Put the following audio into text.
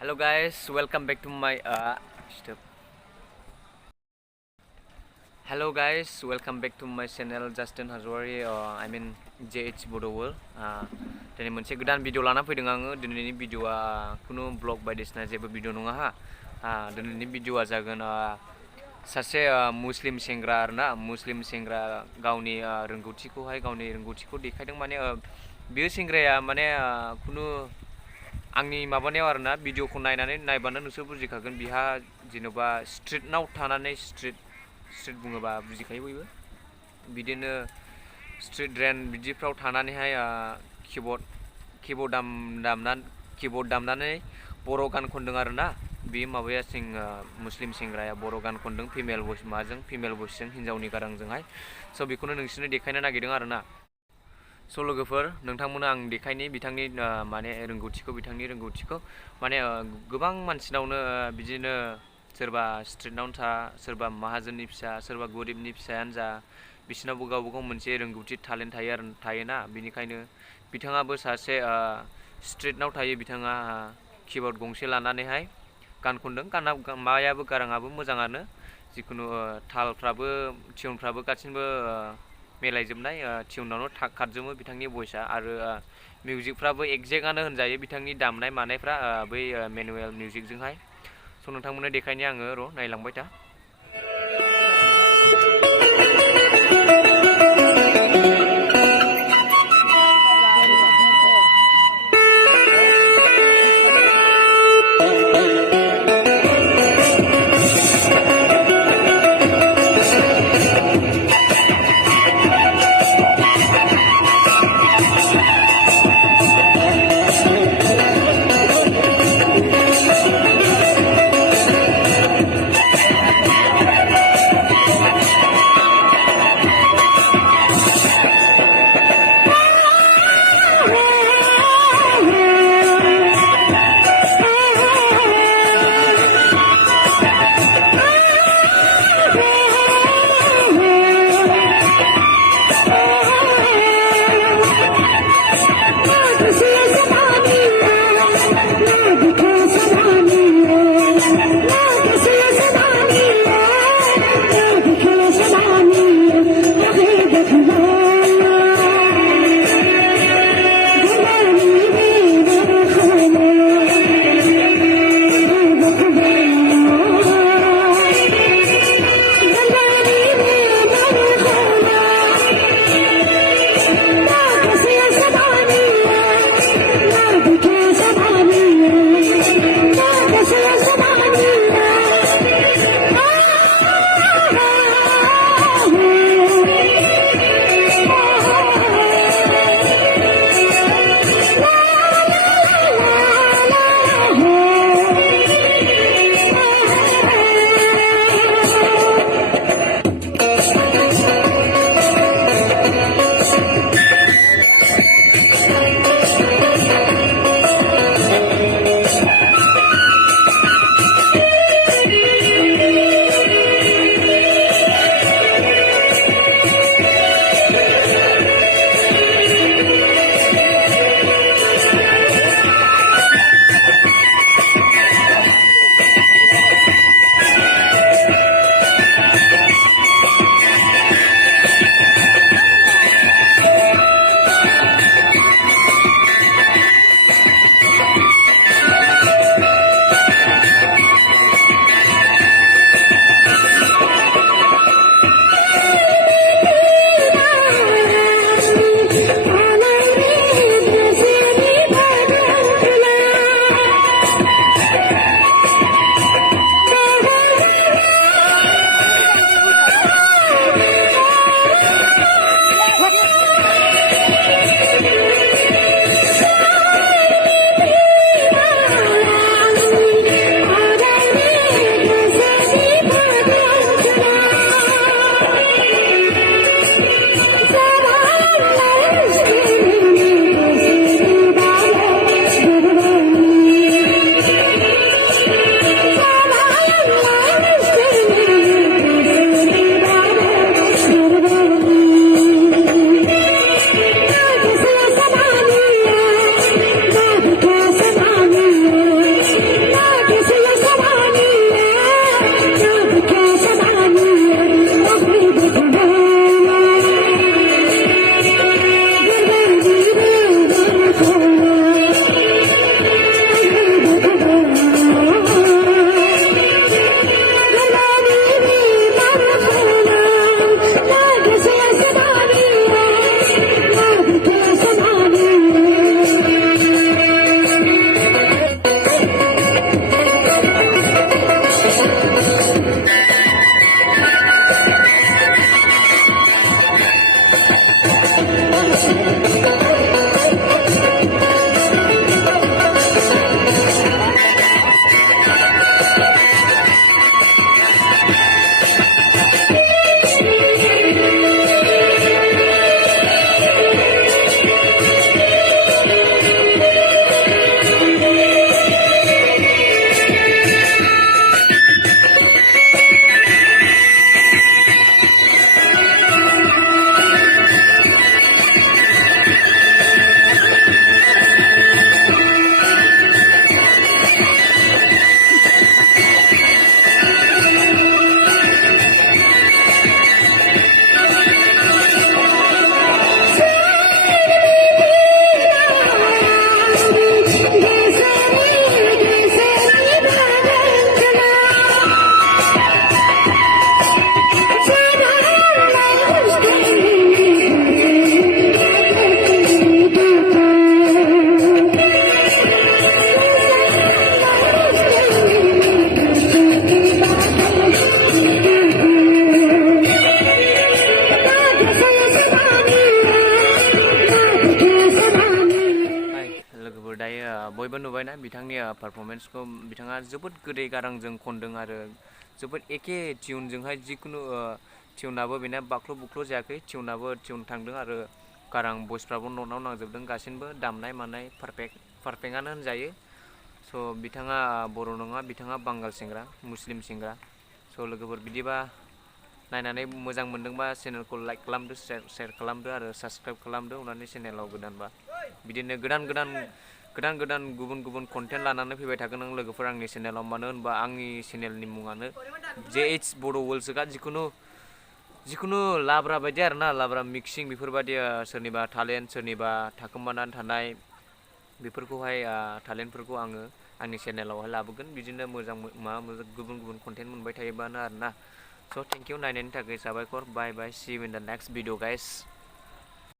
Hello guys, welcome back to my stop. Hello guys, welcome back to my channel Justin Hazwari. I mean JH Bodowol. Diनै मोनसे गोदान video लाना फैदों आङो. दिनैनि भिडिअआ खुनु ब्लग बायदिसिना जेबो भिडिअ नङा हा. दिनैनि भिडिअआ जागोन सासे मुस्लिम सेंग्रा आरोना मुस्लिम सेंग्रा गावनि रोंगौथिखौ देखायदों माने बे सेंग्राया माने खुनु आंनि माबानायाव आरोना भिडिअखौ नायबानो नोंसोर बुजिखागोन बिहा जेनेबा स्ट्रिटनाव थानानै स्ट्रिट बुङोबा बुजिखायो बयबो बिदिनो स्ट्रिट ड्रेन बिदिफ्राव थानानैहाय किबोर्ड दामनानै बर' गान खनदों आरोना बे माबाया मुस्लिम सेंग्राया बर' गान खनदों फिमेल भइसजों हिन्जावनि गारांजोंहाय स' बेखौनो नोंसोरनो देखायनो नागिरदों आरोना स' लोगोफोर नोंथांमोना आं देखायनि बिथांनि माने रोंगौथिखौ माने गोबां मानसिनावनो बिदिनो सोरबा स्ट्रिटनावनो सोरबा माहाजोननि फिसा सोरबा गरिबनि फिसायानो जा बिसिनावबो गावबागाव मोनसे रोंगौथि टेलेन्ट थायोना बिनिखायनो बिथाङाबो सासे स्ट्रिटनाव थायो बिथाङा किबोर्ड गंसे लानानैहाय गान खनदों गाराङाबो मोजाङानो जिखुनु टिउनफ्राबो गासिबो मिलायजोबनाय टिउनावनो खारजोबो बिथांनि भइसआ आरो मिउजिकफ्राबो एक्जेक्टआनो होनजायो बिथांनि दामनाय मानायफ्रा बै मेनुवेल मिउजिकजोंहाय स' नोंथांमोननो देखायनि आङो र' नायलांबाय था पारफरमेन्सखौ बिथाङा जोबोद गोदै गारांजों खनदों आरो जोबोद एखे टिउनजोंहाय जिखुनु टिउनाबो बेना बाख्ल' बुख्ल' जायाखै, टिउन थांदों आरो गारां भइसफ्राबो नटआव नांजोबदों, गासिनबो दामनाय मानाय पारफेक्टआनो होनजायो। स' बिथाङा बर' नङा, बिथाङा बांगाल सेंग्रा, मुस्लिम सेंग्रा। स' लोगोफोर बिदिबा नायनानै मोजां मोनदोंबा चेनेलखौ लाइक खालामदो, शेयार खालामदो आरो साबस्क्राइब खालामदो अननानै चेनेलाव गोदानबा। बिदिनो गोदान गोदान गुबुन गुबुन कन्टेन्ट लानानै फैबाय थागोन आं लोगोफोर आंनि चेनेलाव, मानो होनबा आंनि चेनेलनि मुङानो JH बर' वर्ल्डसोखा। जिखुनु लाब्रा बायदि आरोना, लाब्रा मिक्सिं बेफोरबायदि सोरनिबा टेलेन्ट, सोरनिबा थाखोमानानै थानाय बेफोरखौहाय टेलेन्टफोरखौ आङो आंनि चेनेलावहाय लाबोगोन। बिदिनो मोजां गुबुन गुबुन कन्टेन्ट मोनबाय थायोबानो आरोना। स' थेंक इउ नायनायनि थाखाय साबायखर। बाय बाय, सि इउ इन दा नेक्स्ट भिडिअ गाइस।